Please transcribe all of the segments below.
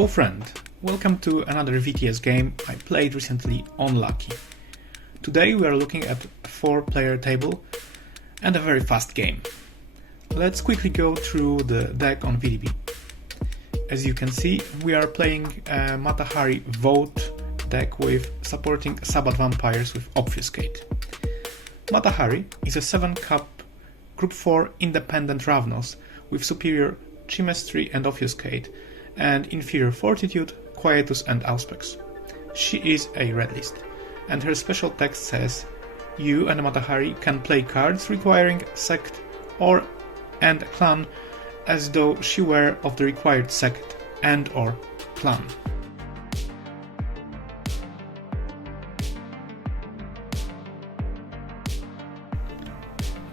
Hello friend, welcome to another VTES game I played recently on Lucky. Today we are looking at a 4-player table and a very fast game. Let's quickly go through the deck on VDB. As you can see, we are playing a Matahari Vote deck with supporting Sabbath Vampires with Obfuscate. Matahari is a 7-cup Group 4 independent Ravnos with superior Chemistry and Obfuscate and inferior Fortitude, Quietus and Auspex. She is a red list, and her special text says you and Matahari can play cards requiring sect and clan as though she were of the required sect and/or clan.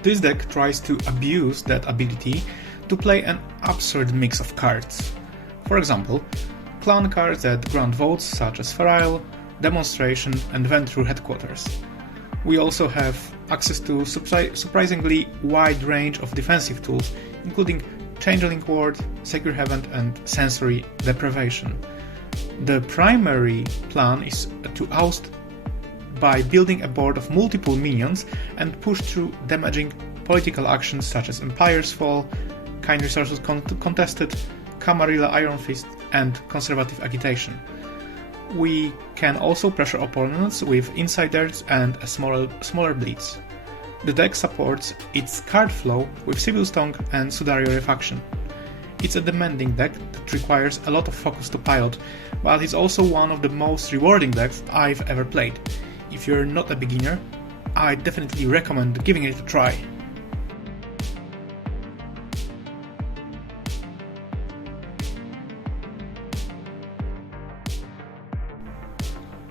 This deck tries to abuse that ability to play an absurd mix of cards. For example, clan cards that grant votes such as Feral, Demonstration and Ventrue Headquarters. We also have access to surprisingly wide range of defensive tools, including Changeling Ward, Secure Heaven and Sensory Deprivation. The primary plan is to oust by building a board of multiple minions and push through damaging political actions such as Empire's Fall, Kind Resources Contested, Camarilla Iron Fist and Conservative Agitation. We can also pressure opponents with Insiders and a smaller bleeds. The deck supports its card flow with Sibyl's Tongue and Sudario Refaction. It's a demanding deck that requires a lot of focus to pilot, but it's also one of the most rewarding decks I've ever played. If you're not a beginner, I definitely recommend giving it a try.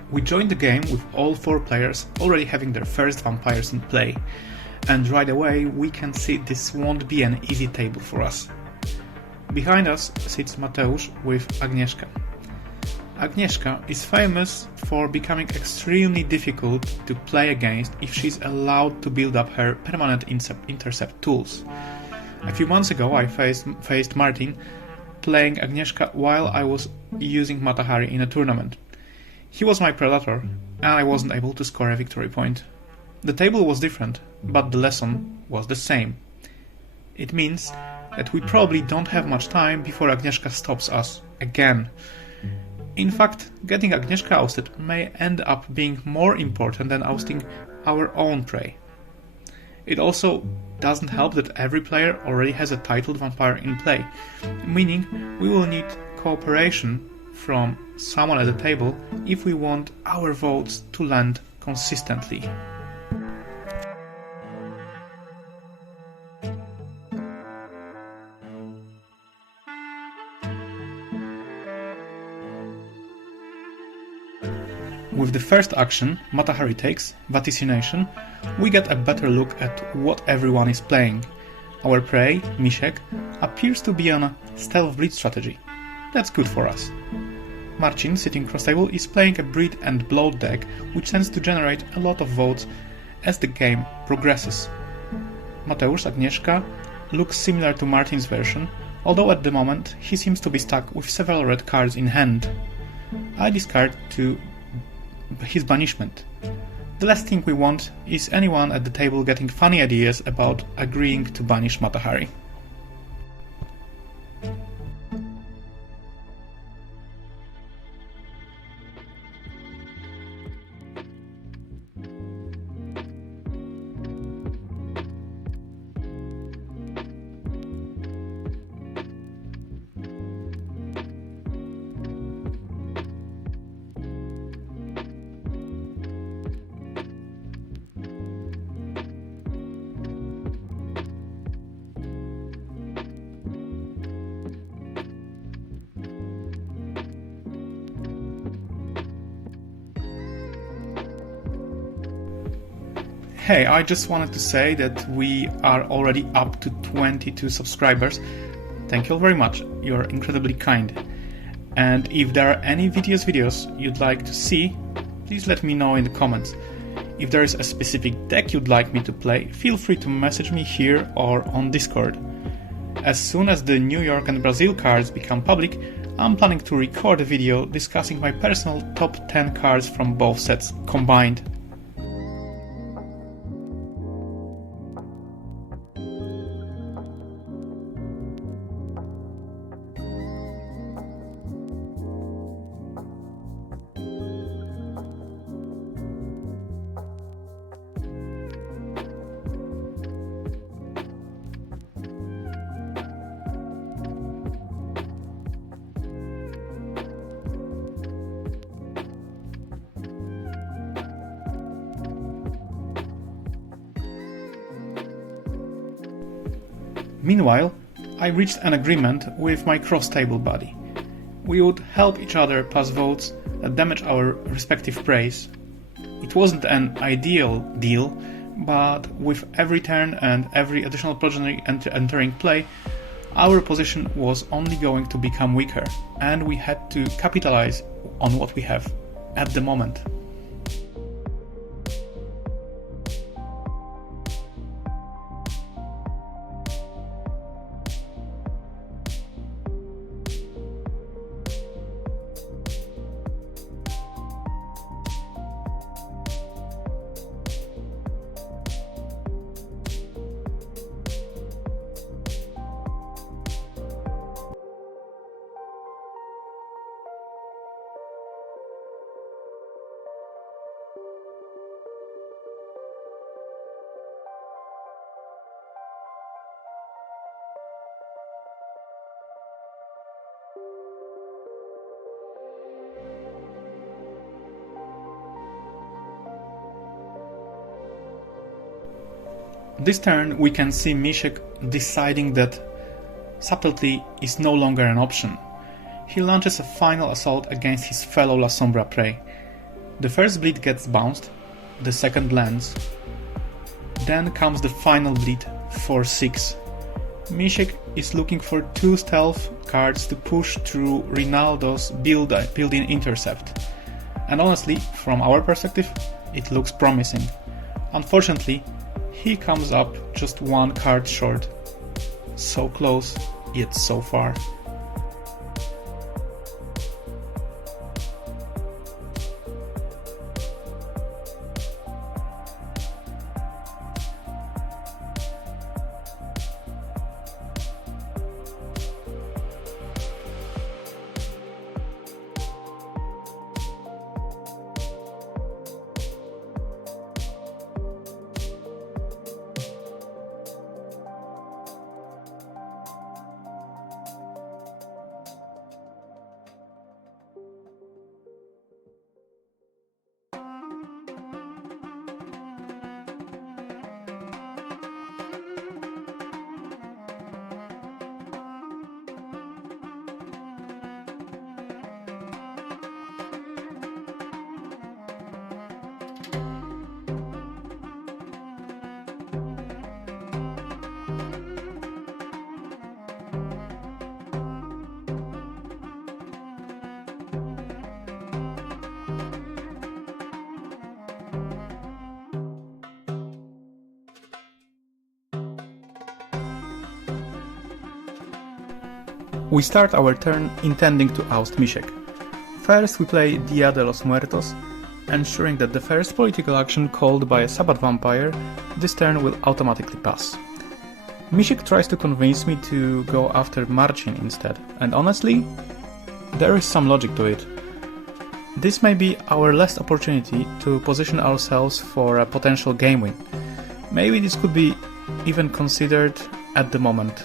We joined the game with all 4 players already having their first vampires in play, and right away we can see this won't be an easy table for us. Behind us sits Mateusz with Agnieszka. Agnieszka is famous for becoming extremely difficult to play against if she's allowed to build up her permanent intercept tools. A few months ago I faced Marcin playing Agnieszka while I was using Matahari in a tournament. He was my predator, and I wasn't able to score a victory point. The table was different, but the lesson was the same. It means that we probably don't have much time before Agnieszka stops us again. In fact, getting Agnieszka ousted may end up being more important than ousting our own prey. It also doesn't help that every player already has a titled vampire in play, meaning we will need cooperation from someone at the table if we want our votes to land consistently. With the first action, Matahari takes, Vaticination, we get a better look at what everyone is playing. Our prey, Misiek, appears to be on a stealth bleed strategy. That's good for us. Marcin, sitting cross table, is playing a Breed and Bloat deck which tends to generate a lot of votes as the game progresses. Mateusz, Agnieszka, looks similar to Marcin's version, although at the moment he seems to be stuck with several red cards in hand. I discard to his banishment. The last thing we want is anyone at the table getting funny ideas about agreeing to banish Matahari. Hey, I just wanted to say that we are already up to 22 subscribers. Thank you all very much, you're incredibly kind. And if there are any VTES videos you'd like to see, please let me know in the comments. If there is a specific deck you'd like me to play, feel free to message me here or on Discord. As soon as the New York and Brazil cards become public, I'm planning to record a video discussing my personal top 10 cards from both sets combined. Meanwhile, I reached an agreement with my cross-table buddy. We would help each other pass votes that damage our respective preys. It wasn't an ideal deal, but with every turn and every additional progeny entering play, our position was only going to become weaker, and we had to capitalize on what we have at the moment. This turn we can see Misiek deciding that subtlety is no longer an option. He launches a final assault against his fellow Lasombra prey. The first bleed gets bounced, the second lands. Then comes the final bleed for 6. Misiek is looking for 2 stealth cards to push through Rinaldo's built-in intercept. And honestly, from our perspective, it looks promising. Unfortunately, he comes up just 1 card short. So close, yet so far. We start our turn intending to oust Misiek. First we play Dia de los Muertos, ensuring that the first political action called by a Sabbath vampire this turn will automatically pass. Misiek tries to convince me to go after Marcin instead, and honestly, there is some logic to it. This may be our last opportunity to position ourselves for a potential game win. Maybe this could be even considered at the moment.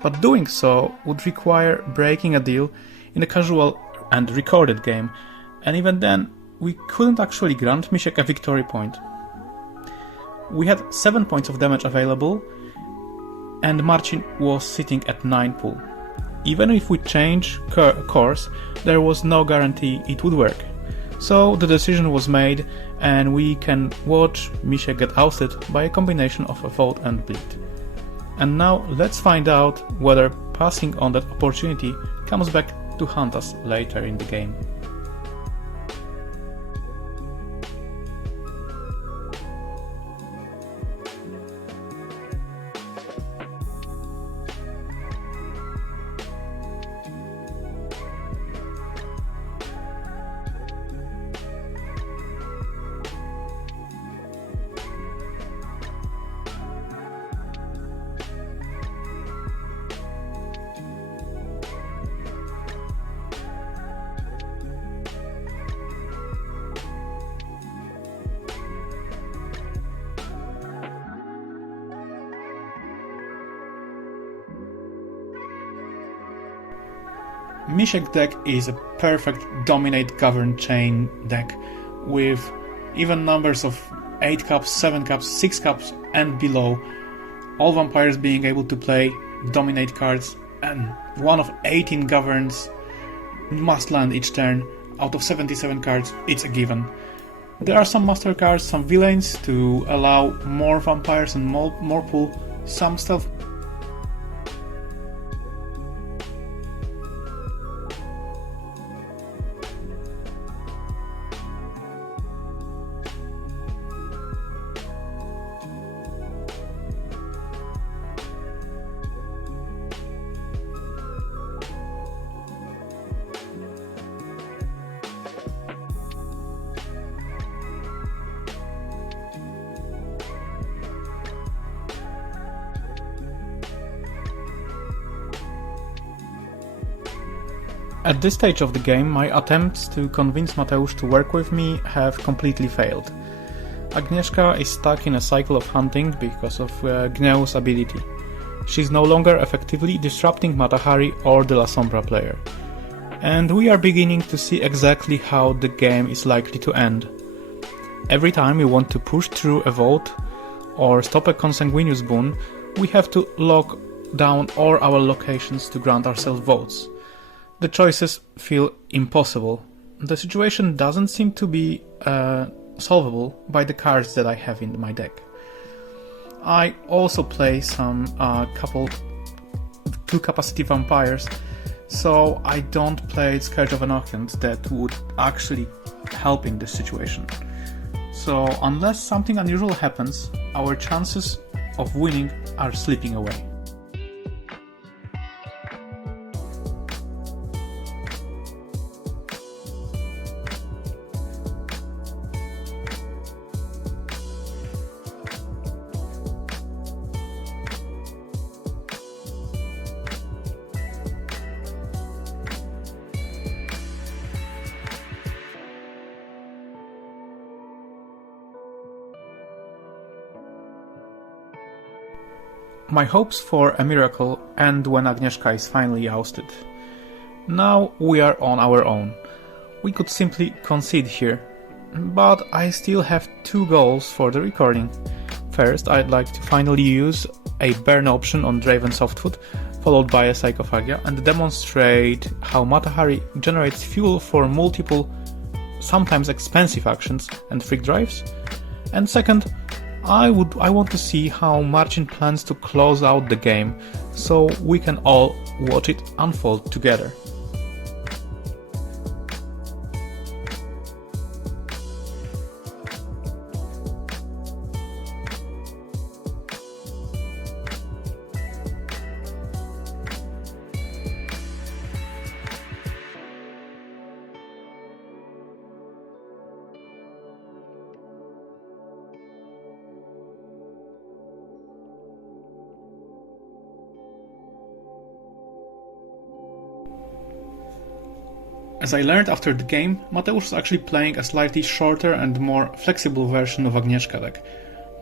But doing so would require breaking a deal in a casual and recorded game, and even then, we couldn't actually grant Misiek a victory point. We had 7 points of damage available, and Marcin was sitting at 9 pool. Even if we change course, there was no guarantee it would work. So the decision was made, and we can watch Misiek get ousted by a combination of a vote and bleed. And now let's find out whether passing on that opportunity comes back to haunt us later in the game. Misiek deck is a perfect dominate govern chain deck with even numbers of 8 cups, 7 cups, 6 cups and below, all vampires being able to play dominate cards, and one of 18 governs must land each turn. Out of 77 cards, it's a given. There are some master cards, some villains to allow more vampires and more pool, some stealth. At this stage of the game, my attempts to convince Mateusz to work with me have completely failed. Agnieszka is stuck in a cycle of hunting because of Gnew's ability. She's no longer effectively disrupting Matahari or the Lasombra player. And we are beginning to see exactly how the game is likely to end. Every time we want to push through a vote or stop a consanguineous boon, we have to lock down all our locations to grant ourselves votes. The choices feel impossible. The situation doesn't seem to be solvable by the cards that I have in my deck. I also play some two capacity vampires, so I don't play Scourge of Enochians that would actually help in this situation. So unless something unusual happens, our chances of winning are slipping away. My hopes for a miracle end when Agnieszka is finally ousted. Now we are on our own. We could simply concede here, but I still have two goals for the recording. First, I'd like to finally use a burn option on Draven Softfoot, followed by a Psychophagia, and demonstrate how Matahari generates fuel for multiple, sometimes expensive actions and freak drives. And second, I want to see how Marcin plans to close out the game, so we can all watch it unfold together. As I learned after the game, Mateusz is actually playing a slightly shorter and more flexible version of Agnieszka deck,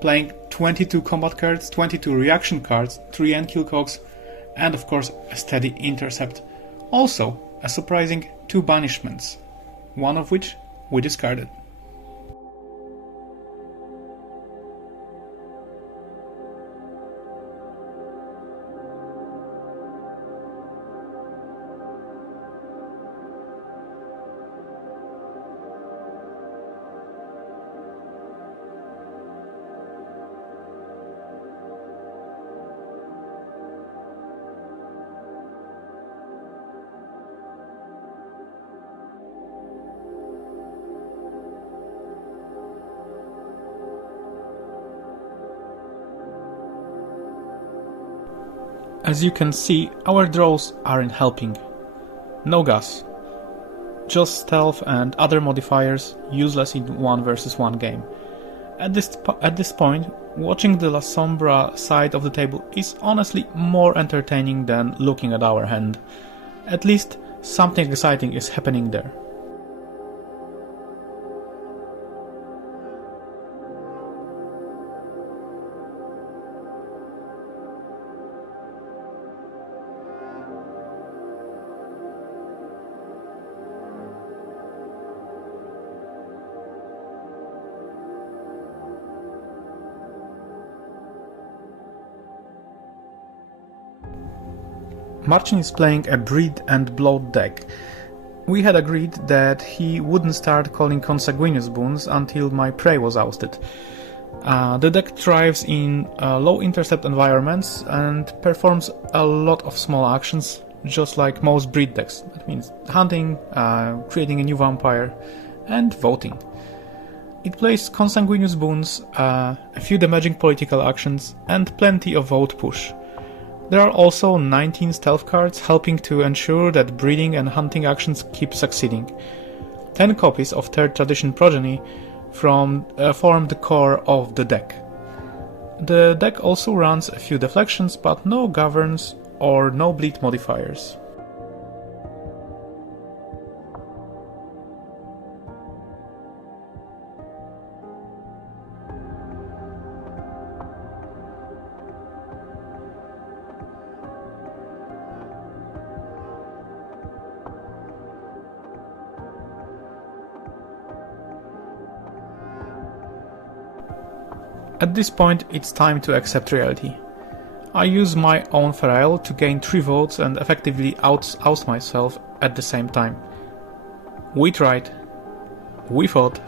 playing 22 combat cards, 22 reaction cards, 3 end-kill cogs, and of course a steady intercept. Also, a surprising 2 banishments, one of which we discarded. As you can see, our draws aren't helping. No gas. Just stealth and other modifiers, useless in 1 versus 1 game. At this point, watching the Lasombra side of the table is honestly more entertaining than looking at our hand. At least something exciting is happening there. Marcin is playing a Breed and Blood deck. We had agreed that he wouldn't start calling consanguineous boons until my prey was ousted. The deck thrives in low intercept environments and performs a lot of small actions, just like most Breed decks. That means hunting, creating a new vampire, and voting. It plays consanguineous boons, a few damaging political actions, and plenty of vote push. There are also 19 stealth cards helping to ensure that breeding and hunting actions keep succeeding. 10 copies of 3rd Tradition Progeny form the core of the deck. The deck also runs a few deflections, but no governs or no bleed modifiers. At this point, it's time to accept reality. I use my own Feral to gain 3 votes and effectively oust myself at the same time. We tried, we fought,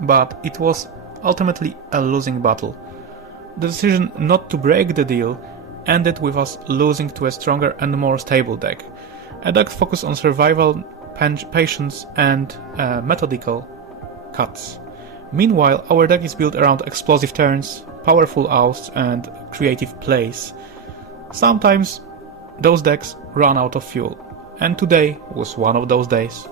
but it was ultimately a losing battle. The decision not to break the deal ended with us losing to a stronger and more stable deck. A deck focused on survival, patience and methodical cuts. Meanwhile, our deck is built around explosive turns, powerful ousts and creative plays. Sometimes those decks run out of fuel, and today was one of those days.